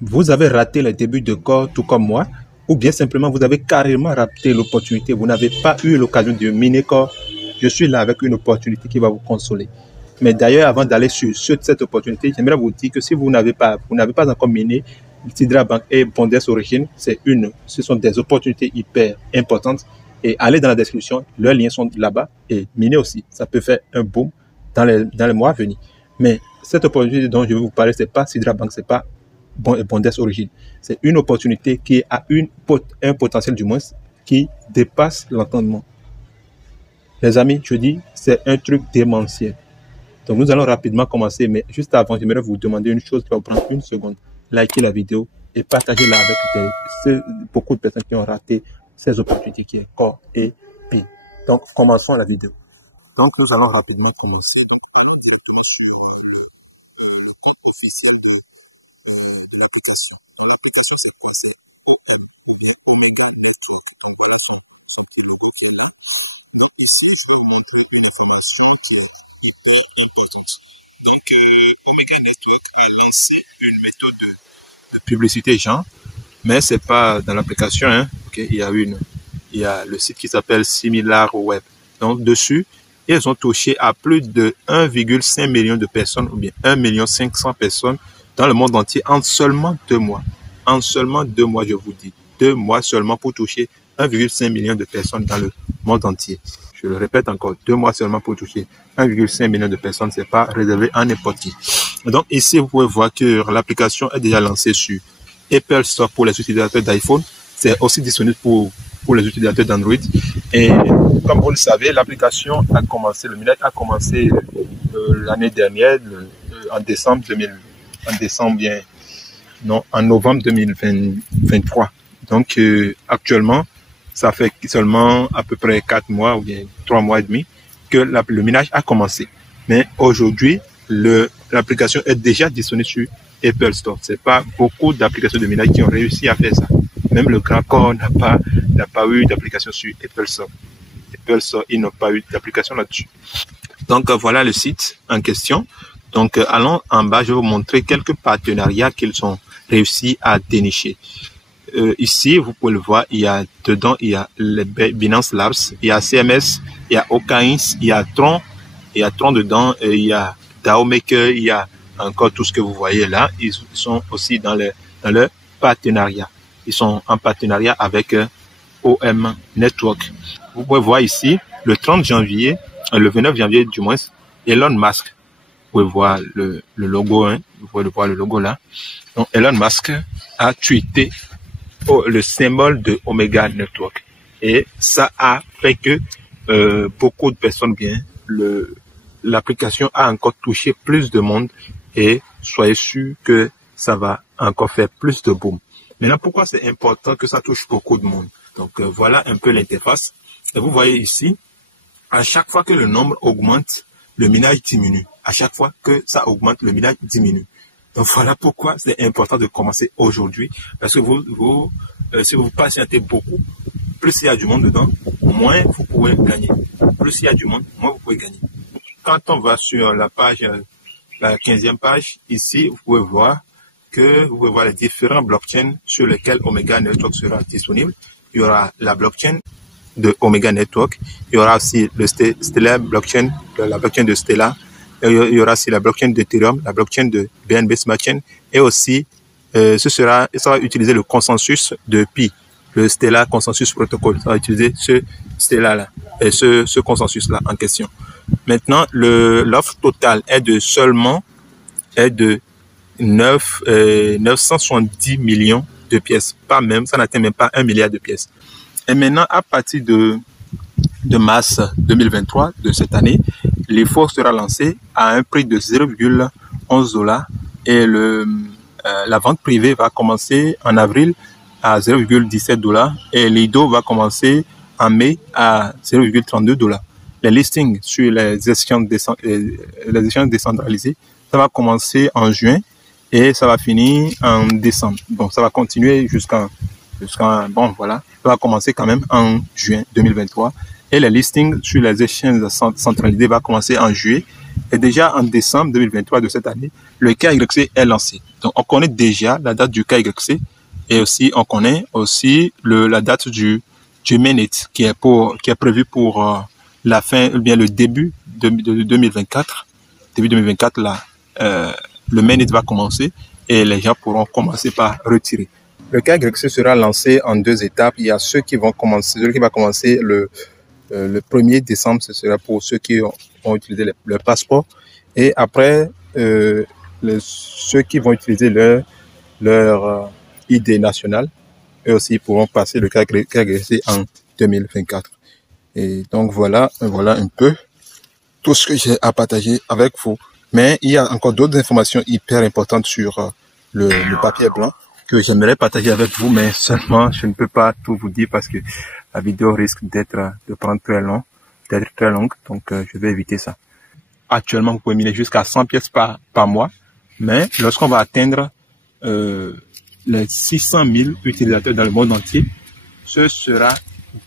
vous avez raté le début de corps tout comme moi, ou bien simplement vous avez carrément raté l'opportunité, vous n'avez pas eu l'occasion de miner corps, je suis là avec une opportunité qui va vous consoler. Mais d'ailleurs, avant d'aller sur cette opportunité, j'aimerais vous dire que si vous n'avez pas encore miné Sidra Bank et Bondes Origine, ce sont des opportunités hyper importantes. Et allez dans la description, leurs liens sont là-bas. Et miner aussi, ça peut faire un boom dans les mois à venir. Mais cette opportunité dont je vais vous parler, ce n'est pas Sidra Bank, ce n'est pas Bondes Origine. C'est une opportunité qui a un potentiel du moins qui dépasse l'entendement. Les amis, je dis, c'est un truc démentiel. Donc nous allons rapidement commencer, mais juste avant, j'aimerais vous demander une chose qui va vous prendre une seconde. Likez la vidéo et partagez-la avec beaucoup de personnes qui ont raté ces opportunités qui est corps et pi. Donc commençons la vidéo. Donc nous allons rapidement commencer. Omega Network est lancé une méthode de publicité genre, mais c'est pas dans l'application, hein. Okay. Il y a le site qui s'appelle SimilarWeb. Donc dessus, ils ont touché à plus de 1,5 million de personnes ou bien 1,5 million personnes dans le monde entier en seulement 2 mois. En seulement 2 mois, je vous dis. 2 mois seulement pour toucher 1,5 million de personnes dans le monde entier. Je le répète encore, 2 mois seulement pour toucher 1,5 million de personnes, c'est pas réservé à n'importe qui. Donc ici, vous pouvez voir que l'application est déjà lancée sur Apple Store pour les utilisateurs d'iPhone. C'est aussi disponible pour les utilisateurs d'Android. Et comme vous le savez, l'application a commencé, le minage a commencé l'année dernière, en novembre 2023. Donc actuellement, ça fait seulement à peu près 4 mois ou bien 3 mois et demi que le minage a commencé. Mais aujourd'hui, l'application est déjà disponible sur Apple Store. C'est pas beaucoup d'applications de minage qui ont réussi à faire ça. Même le grand corps n'a pas eu d'application sur Apple Store. Apple Store, ils n'ont pas eu d'application là-dessus. Donc voilà le site en question. Donc allons en bas, je vais vous montrer quelques partenariats qu'ils ont réussi à dénicher. Ici, vous pouvez le voir, il y a les Binance Labs, il y a CMS, il y a Okains, il y a Tron dedans, il y a DAO Maker, il y a encore tout ce que vous voyez là. Ils sont aussi dans leur partenariat. Ils sont en partenariat avec OM Network. Vous pouvez voir ici, le 30 janvier, le 29 janvier du moins, Elon Musk. Vous pouvez voir le logo, hein. Vous pouvez voir le logo là. Donc Elon Musk a tweeté le symbole de Omega Network. Et ça a fait que beaucoup de personnes, bien, l'application a encore touché plus de monde et soyez sûr que ça va encore faire plus de boom. Maintenant, pourquoi c'est important que ça touche beaucoup de monde? Donc voilà un peu l'interface. Et vous voyez ici, à chaque fois que le nombre augmente, le minage diminue. À chaque fois que ça augmente, le minage diminue. Donc voilà pourquoi c'est important de commencer aujourd'hui. Parce que si vous patientez beaucoup, plus il y a du monde dedans, moins vous pouvez gagner. Plus il y a du monde, moins vous pouvez gagner. Quand on va sur la page, la 15e page, ici, vous pouvez voir les différents blockchains sur lesquels Omega Network sera disponible. Il y aura la blockchain de Omega Network. Il y aura aussi le Stellar blockchain, la blockchain de Stellar. Il y aura aussi la blockchain d'Ethereum, la blockchain de BNB Smart Chain. Et aussi, ça va utiliser le consensus de Pi, le Stellar Consensus Protocol. Ça va utiliser ce Stellar-là, et ce consensus-là en question. Maintenant, l'offre totale est de 970 millions de pièces. Pas même, ça n'atteint même pas 1 milliard de pièces. Et maintenant, à partir de mars 2023 de cette année, l'effort sera lancé à un prix de 0,11 $. Et la vente privée va commencer en avril à 0,17 $. Et l'IDO va commencer en mai à 0,32 $. Les listings sur les échanges décentralisés, ça va commencer en juin et ça va finir en décembre. Donc ça va continuer bon voilà, ça va commencer quand même en juin 2023 et les listings sur les échanges centralisés va commencer en juillet et déjà en décembre 2023 de cette année, le KYC est lancé. Donc, on connaît déjà la date du KYC et aussi, on connaît aussi la date du mainnet qui est prévu pour la fin, ou bien le début de 2024. Début 2024, là, le mainnet va commencer et les gens pourront commencer par retirer. Le KYC sera lancé en 2 étapes. Il y a ceux qui vont commencer, celui qui va commencer le 1er décembre, ce sera pour ceux qui vont utiliser leur passeport. Et après, ceux qui vont utiliser leur ID nationale, eux aussi pourront passer le KYC en 2024. Et donc voilà un peu tout ce que j'ai à partager avec vous. Mais il y a encore d'autres informations hyper importantes sur le papier blanc que j'aimerais partager avec vous, mais seulement je ne peux pas tout vous dire parce que la vidéo risque de prendre très longue, donc je vais éviter ça. Actuellement, vous pouvez miner jusqu'à 100 pièces par mois, mais lorsqu'on va atteindre les 600 000 utilisateurs dans le monde entier, ce sera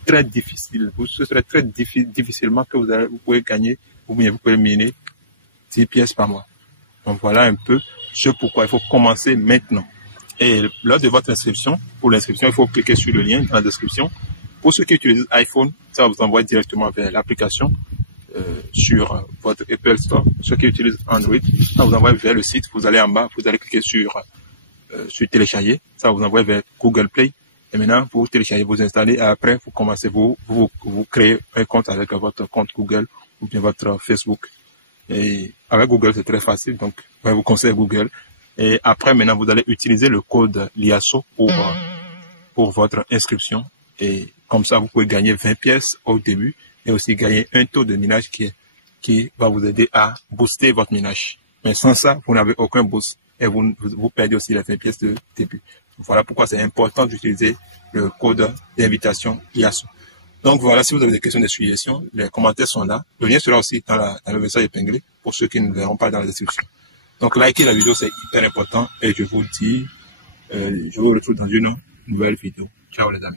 très difficile. Ce serait très difficilement que vous pouvez gagner ou bien vous pouvez miner 10 pièces par mois. Donc voilà un peu ce pourquoi il faut commencer maintenant. Et lors de votre inscription, pour l'inscription, il faut cliquer sur le lien dans la description. Pour ceux qui utilisent iPhone, ça va vous envoyer directement vers l'application sur votre Apple Store. Ceux qui utilisent Android, ça vous envoie vers le site. Vous allez en bas, vous allez cliquer sur télécharger. Ça vous envoie vers Google Play. Et maintenant, vous téléchargez, vous installez. Et après, vous commencez, vous créez un compte avec votre compte Google ou bien votre Facebook. Et avec Google, c'est très facile. Donc, je vous conseille Google. Et après, maintenant, vous allez utiliser le code LIASSO pour votre inscription. Et comme ça, vous pouvez gagner 20 pièces au début et aussi gagner un taux de minage qui va vous aider à booster votre minage. Mais sans ça, vous n'avez aucun boost et vous perdez aussi les 20 pièces de début. Voilà pourquoi c'est important d'utiliser le code d'invitation LIASSO. Donc voilà, si vous avez des questions de suggestions, les commentaires sont là. Le lien sera aussi dans le message épinglé pour ceux qui ne le verront pas dans la description. Donc likez la vidéo, c'est hyper important et je vous dis, je vous retrouve dans une nouvelle vidéo. Ciao les amis.